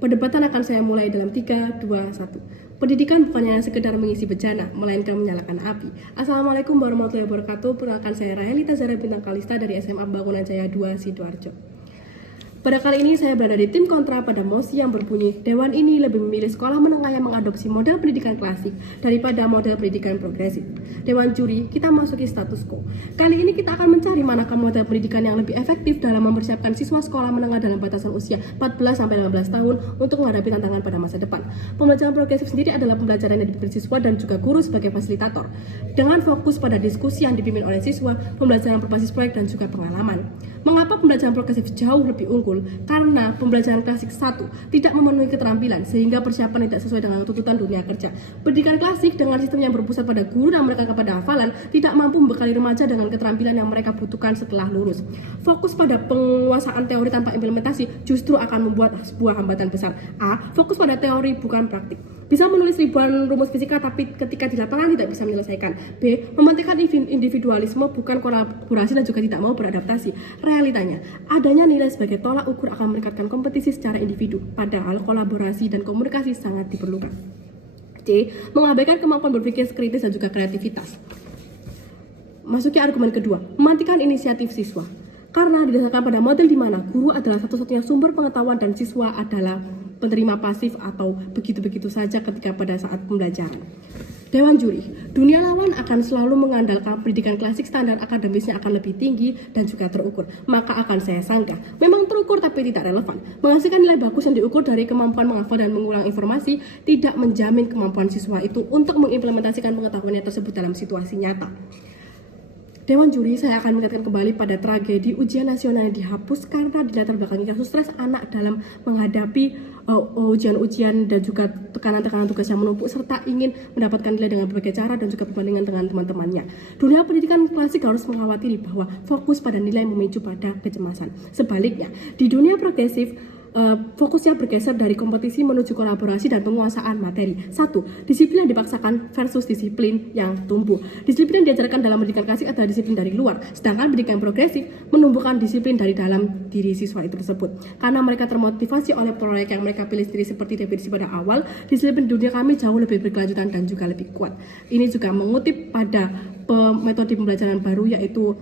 Perdebatan akan saya mulai dalam 3, 2, 1. Pendidikan bukannya sekedar mengisi bejana, melainkan menyalakan api. Assalamualaikum warahmatullahi wabarakatuh. Perkenalkan saya Rahelita Zara Bintang Kalista dari SMA Bangunan Jaya 2 Sidoarjo. Pada kali ini saya berada di tim kontra pada mosi yang berbunyi, Dewan ini lebih memilih sekolah menengah yang mengadopsi model pendidikan klasik daripada model pendidikan progresif. Dewan juri, kita masuki status quo. Kali ini kita akan mencari manakah model pendidikan yang lebih efektif dalam mempersiapkan siswa sekolah menengah dalam batasan usia 14-15 tahun untuk menghadapi tantangan pada masa depan. Pembelajaran progresif sendiri adalah pembelajaran yang dipimpin siswa dan juga guru sebagai fasilitator. Dengan fokus pada diskusi yang dipimpin oleh siswa, pembelajaran berbasis proyek dan juga pengalaman. Mengapa pembelajaran progresif jauh lebih unggul? Karena pembelajaran klasik 1 tidak memenuhi keterampilan sehingga persiapan tidak sesuai dengan tuntutan dunia kerja. Pendidikan klasik dengan sistem yang berpusat pada guru dan mereka kepada hafalan tidak mampu membekali remaja dengan keterampilan yang mereka butuhkan setelah lulus. Fokus pada penguasaan teori tanpa implementasi justru akan membuat sebuah hambatan besar. A. Fokus pada teori bukan praktik. Bisa menulis ribuan rumus fisika tapi ketika di lapangan tidak bisa menyelesaikan. B. Mementingkan individualisme bukan kolaborasi dan juga tidak mau beradaptasi. Realitanya, adanya nilai sebagai tolak ukur akan meningkatkan kompetisi secara individu, padahal kolaborasi dan komunikasi sangat diperlukan. C. Mengabaikan kemampuan berpikir kritis dan juga kreativitas. Masuki argumen kedua, mematikan inisiatif siswa. Karena didasarkan pada model di mana guru adalah satu-satunya sumber pengetahuan dan siswa adalah penerima pasif atau begitu-begitu saja ketika pada saat pembelajaran. Dewan juri, dunia lawan akan selalu mengandalkan pendidikan klasik standar akademisnya akan lebih tinggi dan juga terukur. Maka akan saya sanggah, memang terukur tapi tidak relevan. Menghasilkan nilai bagus yang diukur dari kemampuan menghafal dan mengulang informasi tidak menjamin kemampuan siswa itu untuk mengimplementasikan pengetahuannya tersebut dalam situasi nyata. Dewan juri, saya akan mengingatkan kembali pada tragedi ujian nasional yang dihapus karena di latar belakang kasus stres anak dalam menghadapi ujian-ujian dan juga tekanan-tekanan tugas yang menumpuk serta ingin mendapatkan nilai dengan berbagai cara dan juga perbandingan dengan teman-temannya. Dunia pendidikan klasik harus mengkhawatiri bahwa fokus pada nilai memicu pada kecemasan. Sebaliknya, di dunia progresif, fokusnya bergeser dari kompetisi menuju kolaborasi dan penguasaan materi. 1. Disiplin yang dipaksakan versus disiplin yang tumbuh. Disiplin yang diajarkan dalam pendidikan klasik adalah disiplin dari luar, sedangkan pendidikan progresif menumbuhkan disiplin dari dalam diri siswa itu tersebut. Karena mereka termotivasi oleh proyek yang mereka pilih sendiri seperti definisi pada awal, disiplin dunia kami jauh lebih berkelanjutan dan juga lebih kuat. Ini juga mengutip pada metode pembelajaran baru yaitu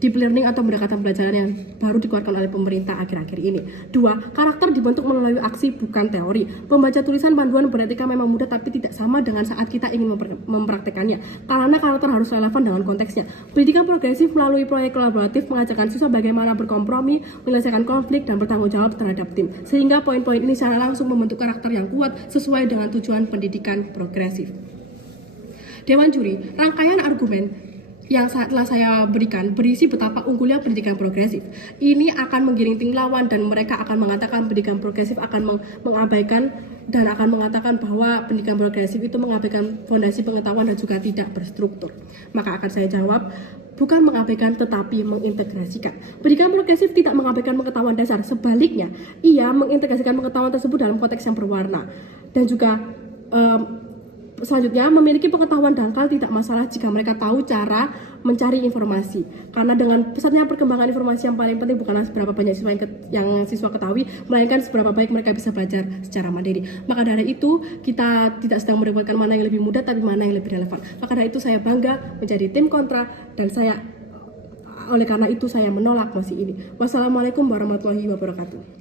deep learning atau pendekatan pembelajaran yang baru dikeluarkan oleh pemerintah akhir-akhir ini. 2. Karakter dibentuk melalui aksi bukan teori. Pembaca tulisan panduan beretika memang mudah tapi tidak sama dengan saat kita ingin mempraktekannya. Karena karakter harus relevan dengan konteksnya. Pendidikan progresif melalui proyek kolaboratif mengajarkan siswa bagaimana berkompromi, menyelesaikan konflik, dan bertanggung jawab terhadap tim. Sehingga poin-poin ini secara langsung membentuk karakter yang kuat sesuai dengan tujuan pendidikan progresif. Dewan juri, rangkaian argumen yang telah saya berikan berisi betapa unggulnya pendidikan progresif. Ini akan menggiring tim lawan dan mereka akan mengatakan pendidikan progresif akan mengabaikan dan akan mengatakan bahwa pendidikan progresif itu mengabaikan fondasi pengetahuan dan juga tidak berstruktur. Maka akan saya jawab, bukan mengabaikan tetapi mengintegrasikan. Pendidikan progresif tidak mengabaikan pengetahuan dasar, sebaliknya ia mengintegrasikan pengetahuan tersebut dalam konteks yang berwarna dan juga selanjutnya, memiliki pengetahuan dangkal tidak masalah jika mereka tahu cara mencari informasi. Karena dengan pesatnya perkembangan informasi yang paling penting bukanlah seberapa banyak siswa yang siswa ketahui, melainkan seberapa baik mereka bisa belajar secara mandiri. Maka dari itu, kita tidak sedang merebutkan mana yang lebih mudah, tapi mana yang lebih relevan. Maka dari itu saya bangga menjadi tim kontra dan oleh karena itu saya menolak mosi ini. Wassalamualaikum warahmatullahi wabarakatuh.